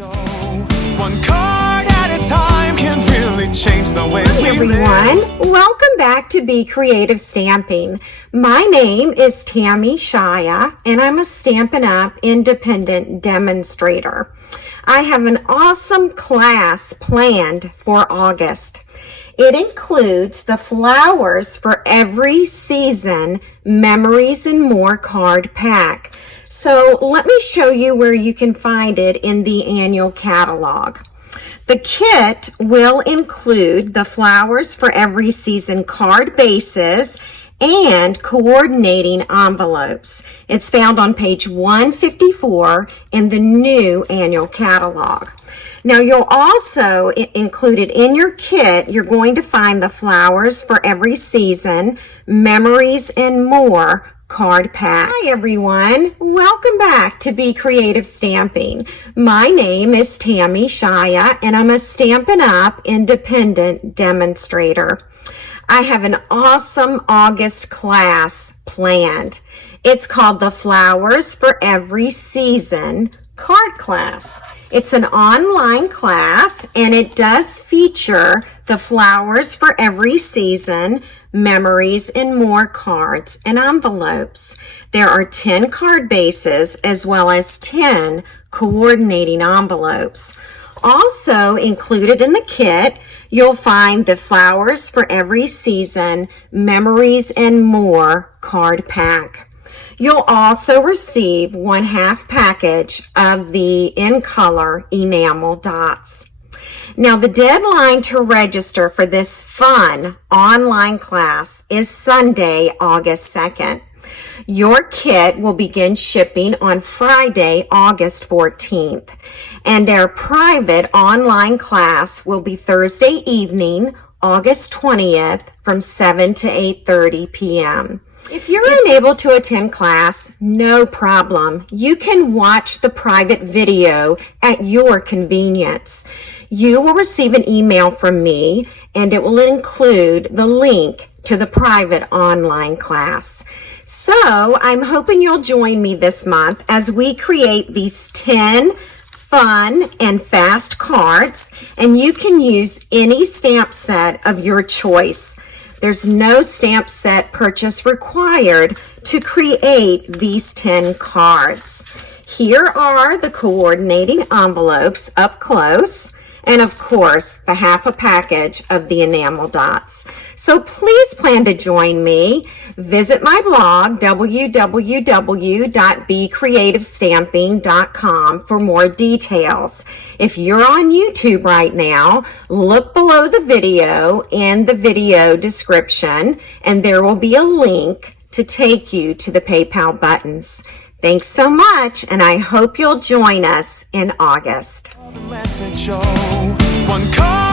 show. One card at a time can really change the way Hi we everyone, live. welcome back to Be Creative Stamping. My name is Tammy Shia and I'm a Stampin' Up! Independent demonstrator. I have an awesome class planned for August. It includes the Flowers for Every Season Memories and More card pack. So let me show you where you can find it in the annual catalog. The kit will include the Flowers for Every Season card bases and coordinating envelopes. It's found on page 154 in the new annual catalog. Now you'll also included in your kit, you're going to find the Flowers for Every Season, Memories and More card pack. Hi everyone, welcome back to Be Creative Stamping. My name is Tammy Shia and I'm a Stampin' Up! Independent demonstrator. I have an awesome August class planned. It's called the Flowers for Every Season card class. It's an online class and it does feature the Flowers for Every Season, Memories and More cards and envelopes. There are 10 card bases as well as 10 coordinating envelopes. Also included in the kit, you'll find the Flowers for Every Season, Memories and More card pack. You'll also receive 1/2 package of the in color enamel dots. Now the deadline to register for this fun online class is Sunday, August 2nd. Your kit will begin shipping on Friday, August 14th, and our private online class will be Thursday evening, August 20th from 7 to 8:30 p.m. If you're unable to attend class, no problem. You can watch the private video at your convenience. You will receive an email from me and it will include the link to the private online class. So I'm hoping you'll join me this month as we create these 10 fun and fast cards, and you can use any stamp set of your choice. There's no stamp set purchase required to create these 10 cards. Here are the coordinating envelopes up close, and of course, the 1/2 package of the enamel dots. So please plan to join me. Visit my blog, www.becreativestamping.com, for more details. If you're on YouTube right now, look below the video in the video description, and there will be a link to take you to the PayPal buttons. Thanks so much, and I hope you'll join us in August. Let's show. One card